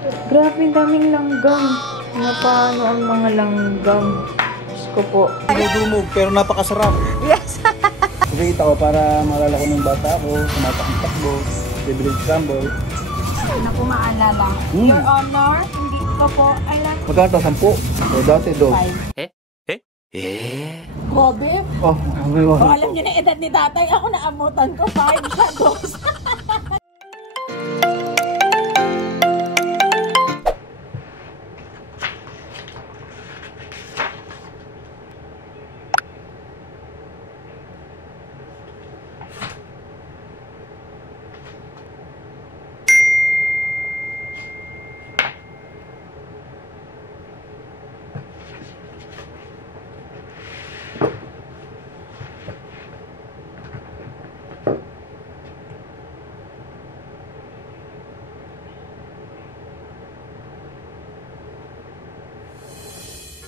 Grabe, daming langgam. Paano ang mga langgam? Diyos ko po. Dumog, pero napakasarap. Yes! Nakikita ko para maalala ko ng bata ako, tumatakbo, bibili ng scramble. Ano po maalala? Your Honor, hindi ko po alam. Magkano 10? O dati do. 5. Grabe. Oh, Kung alam niyo na edad ni tatay, ako naamutan ko 5 siya, 2.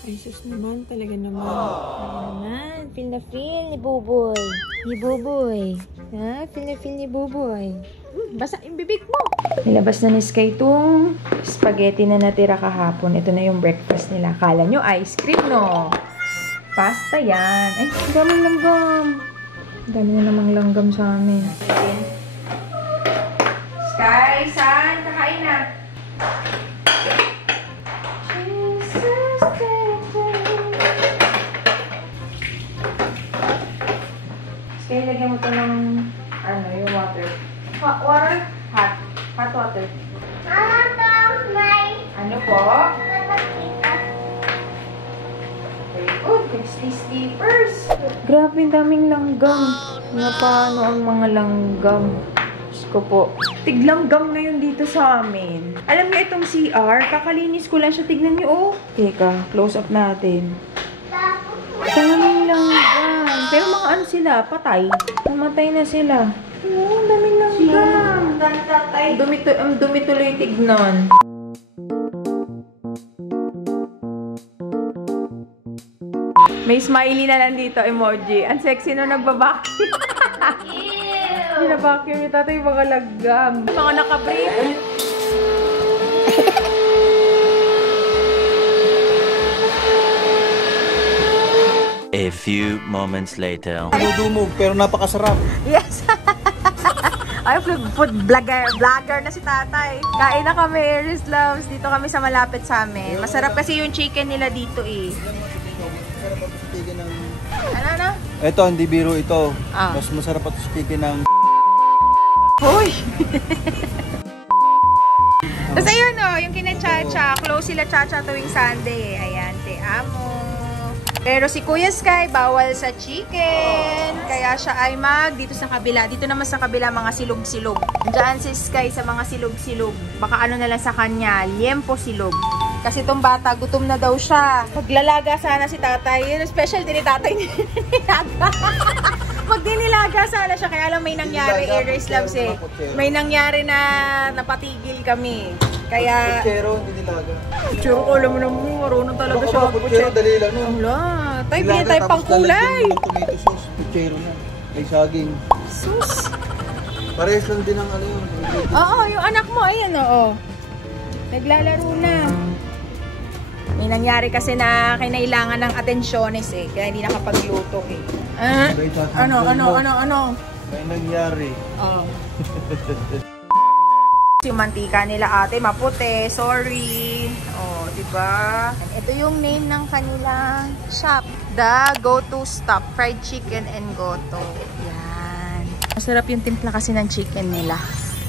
Ay, sus naman, talaga naman. Ay naman, feel na feel ni Buboy. Ni Buboy. Ha? Feel na feel ni Buboy. Basa yung bibig mo. Nilabas na ni Sky itong spaghetti na natira kahapon. Ito na yung breakfast nila. Kala nyo ice cream, no? Pasta yan. Ay, ang daming langgam. Ang dami na namang langgam sa amin. Sky, saan? Kakain na. Kaya lagyan mo ito ng, yung water. Hot water? Hot. Hot water. Ano po? Very good. Good sleepers. Grabe, daming langgam. Paano ang mga langgam? Diyos ko po. Tiglanggam ngayon dito sa amin. Alam niyo itong CR, kakalinis ko lang siya. Tignan niyo, oh. Teka, close up natin. Daming langgam. Pero mga ano sila, patay. Namatay na sila. Ang daming langgam. Dumi tuloy tignan. May smiley na lang dito, emoji. Ang sexy no nagbabacuum. Binabacuum yung tatay yung mga langgam. Mga nakabrief. A few moments later. Dumog, pero napakasarap. Yes! Ay, food vlogger na si tatay. Kain na kami, Aries Loves. Dito kami sa malapit sa amin. Masarap kasi yung chicken nila dito eh. Ano? Ito, hindi biro ito. Ah. Mas masarap at chicken ng... Hoy! Tapos ayun o, yung kina-chacha. Close sila chacha tuwing Sunday. Ayan, te amo. Pero si Kuya Sky, bawal sa chicken. Kaya siya ay dito sa kabila. Dito naman sa kabila, mga silog-silog. Diyan si Sky sa mga silog-silog. Baka ano na lang sa kanya, liempo silog. Kasi itong bata, gutom na daw siya. Maglalaga sana si tatay. Yun, special din ni tatay. Magdinilaga sana siya. Kaya lang may nangyari, Aries Loves eh. May nangyari na napatigil kami. Kaya... Puchero, hindi nilaga. Puchero ko, alam mo naman, marunong talaga siya. Puchero, dali lang no. Wala. Tayo, pinay tayo pang kulay. Tomato sauce, puchero na. May saging. Sus. Parehas lang din ang ano yun. Oo, yung anak mo, ayan oo. Naglalaro na. May nangyari kasi na kinailangan ng atensyones eh. Kaya hindi nakapagluto eh. Ano? May nangyari. Oo. Yung mantika nila ate, maputi. Sorry. Oh, diba? Ito yung name ng kanilang shop. The Go-To Stop. Fried Chicken and Goto. Yan. Masarap yung timpla kasi ng chicken nila.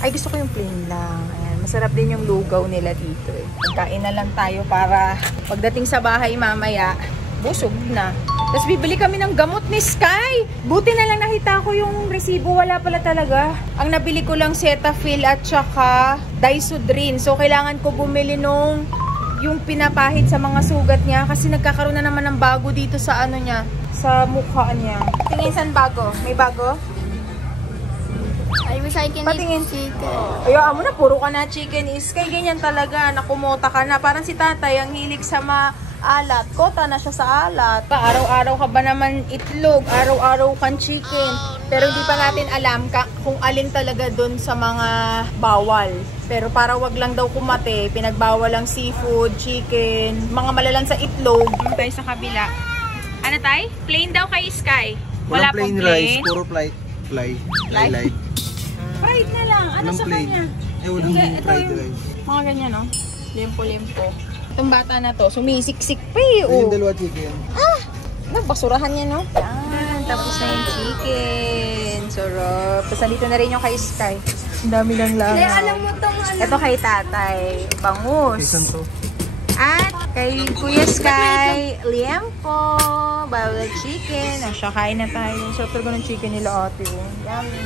Ay, gusto ko yung plain lang. Ayan. Masarap din yung lugaw nila dito eh. Kain na lang tayo para pagdating sa bahay mamaya, busog na. Tapos bibili kami ng gamot ni Sky. Buti na lang nakita ko yung resibo. Wala pala talaga. Ang nabili ko lang Cetaphil at saka Dysodrin. So kailangan ko bumili nung yung pinapahid sa mga sugat niya. Kasi nagkakaroon na naman ng bago dito sa ano niya. Sa mukha niya. Tingin saan bago? May bago? I wish I can Patingin. eat chicken. Ayaw mo na, puro ka na chicken. Sky, ganyan talaga. Nakumota ka na. Parang si tatay ang hilig sa Alat. Kota na siya sa alat. Araw-araw ka ba naman itlog? Araw-araw kang chicken. Pero hindi pa natin alam kung alin talaga dun sa mga bawal. Pero para wag lang daw kumate, pinagbawal ang seafood, chicken, mga malalang sa itlog. Tayo sa kabila. Ano tay? Plain daw kay Sky. Wala plain pong plain. rice, puro fly. Fried na lang. Ano Walang sa plain. kanya? Walang Ito fried yung rice. mga ganyan, no? Limpo-limpo. Itong bata na to, sumisiksik pa eh. Yung Oh. dalawa chicken. Nagbasurahan niya, no? Yan, tapos na yung chicken. Sarap. Tapos nandito na rin yung kay Sky. Ang dami lang lang. Alam mo tong ano. Ito kay tatay. Bangus. Isan to? At kay Kuya Sky, liempo, bawal chicken. Siya, kain na tayo. Sarap talaga ng chicken nila ate. Oh. Yummy.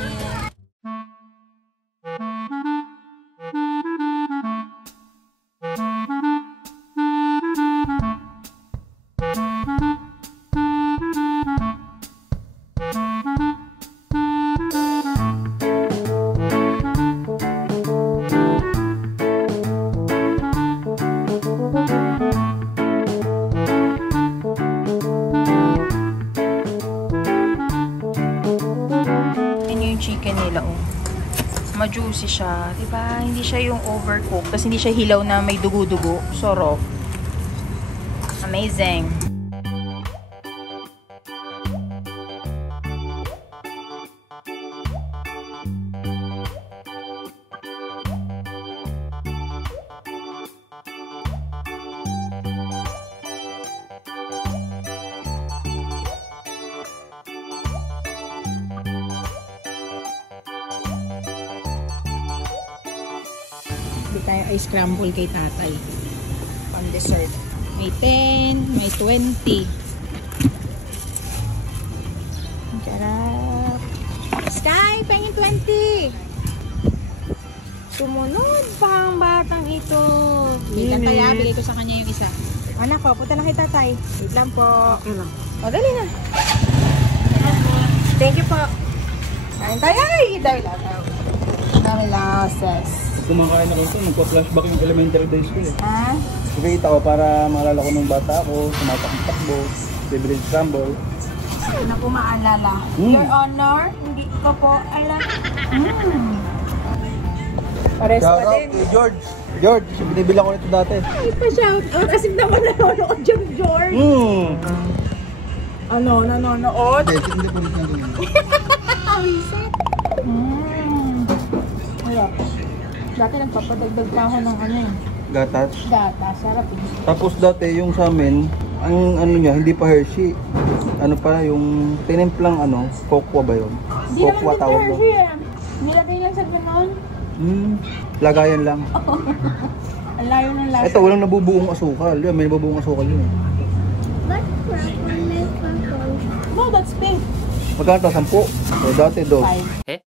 Chicken nila, oh. Ma-juicy siya, diba? Hindi siya yung overcooked, tapos hindi siya hilaw na may dugo-dugo. Sarap. Amazing. Bili tayo ice crumble kay tatay. Pang dessert. May 10, may 20. Ang sarap. Sky, pangin 20. Sumunod pa ang batang ito. Wait lang tayo, bigay ko sa kanya yung isa. Anak ko, punta na kay tatay. Wait lang po. Okay lang. O, dali na. Thank you po. Kain tayo. Ay, dahil lang. Dami lasas. Kumakain ako ito, nagpa-flashback yung elementary days ko eh. Ha? Nakikita ko para maalala ko nung bata ako, tumatakbo, bibili ng scramble. Ano po maalala? Your Honor, hindi ko po alam. Pares pa Shout out din. kay George. George, binibila ko nito dati. Ay pa shout out. As if naman nanonood dyan, George. Ano, nanonood? Hindi ko rin Awisan. Wala. Dati nagpapadagdag pa ako ng ano eh. gatas. Gata, sarap eh. Tapos dati yung sa amin, ang ano niya, hindi pa Hershey. Ano pa, yung tinimplang ano, cocoa ba yun? Hindi Cocoa naman tawag din mo. Hershey eh. Nilagay lang sa ganon. Lagayan lang. Ang layo ng lasa. Ito, walang nabubuong asukal. Yan, may nabubuong asukal yun. But purple like purple. No, that's pink. Magkano ito? 10? O dati, 2. 5.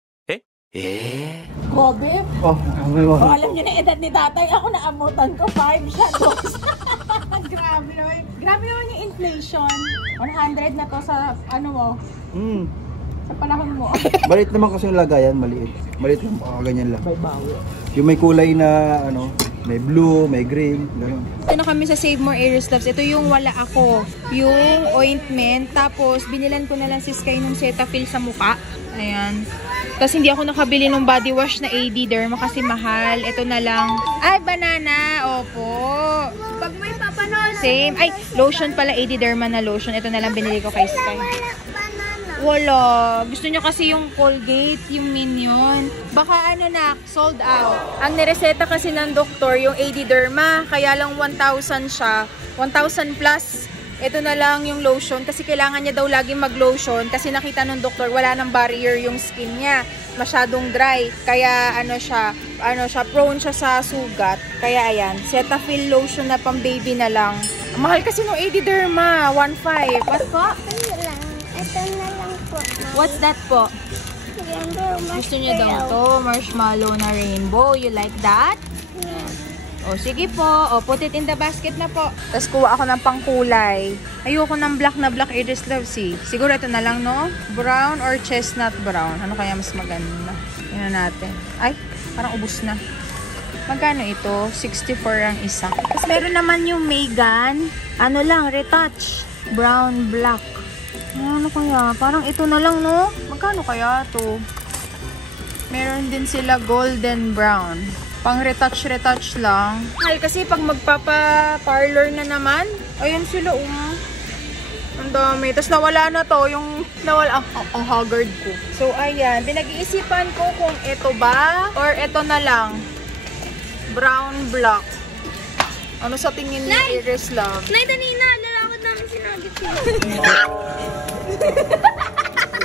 Grabe. Oh, may O, mga. alam niyo na edad ni tatay. Ako naamutan ko. 5 siya. Grabe naman. Grabe naman yung inflation. 100 na to sa ano mo. Sa panahon mo. Maliit naman kasi yung lagayan, maliit. Maliit yung ganyan lang. May bawi. Yung may kulay na ano, may blue, may green, gano'n. Ito na kami sa Save More Aries Loves. Ito yung wala ako. Yung ointment. Tapos, binilan ko na lang si Sky ng Cetaphil sa muka. Ayan. Tapos, hindi ako nakabili ng body wash na AD Derma kasi mahal. Ito na lang. Ay, banana. Opo. Pag may papanood. Same. Ay, lotion pala. AD Derma na lotion. Ito na lang binili ko kay Sky. Banana. Wala. Gusto nyo kasi yung Colgate, yung Minion. Baka ano na, sold out. Ang nireseta kasi ng doktor, yung AD Derma, kaya lang 1,000 siya. 1,000 plus. Ito na lang yung lotion kasi kailangan niya daw laging mag-lotion kasi nakita ng doktor wala nang barrier yung skin niya. Masyadong dry. Kaya ano siya, prone siya sa sugat. Kaya ayan, Cetaphil lotion na pang baby na lang. Ang mahal kasi ng AD Derma, 1,500. What po? Ano lang. Ito na lang po. What's that po? Rainbow Gusto niyo daw to, marshmallow na rainbow. You like that? Yeah. O, sige po. O, put it in the basket na po. Tapos kuha ako ng pangkulay. Ayoko ng black na black Aries Loves eh. Siguro ito na lang, no? Brown or chestnut brown? Ano kaya mas maganda? Yan natin. Ay, parang ubos na. Magkano ito? 64 ang isa. Tapos meron naman yung Megan. Ano lang, retouch. Brown, black. Ano kaya? Parang ito na lang, no? Magkano kaya to? Meron din sila golden brown. Pang retouch lang. Mahal kasi pag magpapa-parlor na naman. Ayun sila, ang dami. Tapos nawala na to. Yung nawala ang haggard ko. So, ayan. Pinag-iisipan ko kung ito ba or ito na lang. Brown, black. Ano sa tingin ni Iris Love? Nay, tanina. Lalakad namin sinagit ko.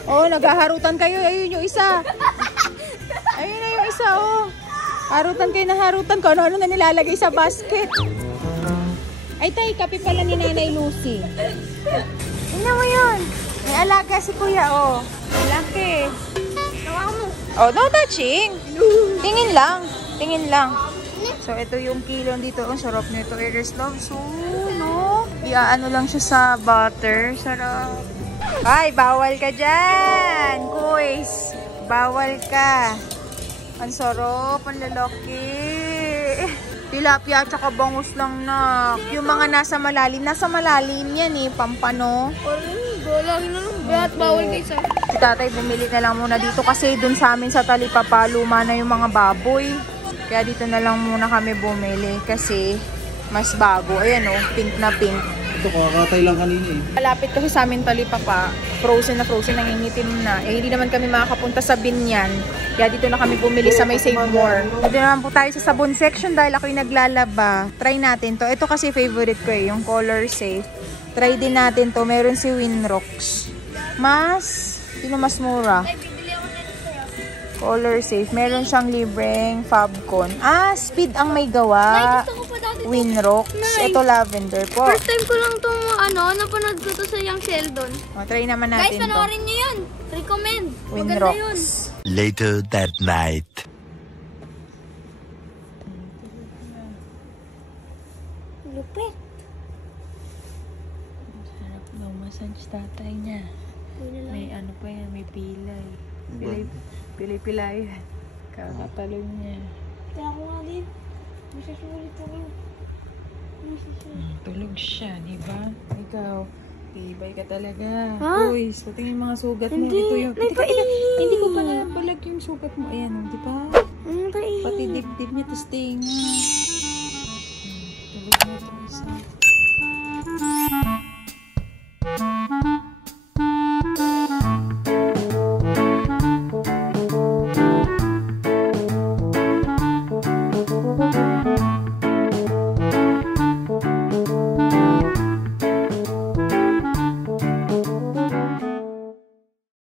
Oh, naghaharutan kayo. Ayun yung isa. Ayun na yung isa, oh. Harutan kayo na harutan ko. Ano na nilalagay sa basket. Ay, tay, kape pala ni Nanay Lucy. Tingnan mo yun. May alaga si Kuya, oh. Laki. Oh, no touching. Tingin lang. Tingin lang. So, ito yung kilo dito. Ang sarap nito. Iris Love. So, no? Iaano lang siya sa butter. Sarap. Ay, bawal ka dyan. Kuys. Bawal ka. Ang sarap. Ang lalaki. Tilapia at saka bangus lang na. Yung mga nasa malalim yan eh. Pampano. Lagi na lang. Ba't bawal kayo sa... Si tatay bumili na lang muna dito kasi dun sa amin sa Talipapa luma na yung mga baboy. Kaya dito na lang muna kami bumili kasi mas bago. Ayan oh, pink na pink. Ito, kakatay lang kanina eh. Malapit kasi sa amin Talipapa. Frozen na frozen, nangingitim na. Eh hindi naman kami makakapunta sa Binyan. Kaya dito na kami bumili sa may Save More. Dito naman po tayo sa sabon section dahil ako'y naglalaba. Try natin to. Ito kasi favorite ko eh, yung Color Safe. Try din natin to. Meron si Winrocks. Sino mas mura? Color Safe. Meron siyang libreng Fabcon. Speed ang may gawa. Winrocks. Ito lavender po. First time ko lang itong napanood ko to sa Young Sheldon. Try naman natin Guys, panoorin nyo yun. Recommend. Maganda yun. Winrocks. Later that night. Lupit. Sarap daw massage tatay niya. May ano pa yan, may pilay. Pilay-pilay. Kakatalon niya. Kaya ako nga din. Masasulit ako. Tulog siya, di ba? Ikaw, tibay ka talaga. Ha? Uy, patingin yung mga sugat mo. Hindi. Ito yung, hindi ko pala balag yung sugat mo. Ayan, di ba? Pati dibdib niya, tapos tinga. Tulog na ito isa.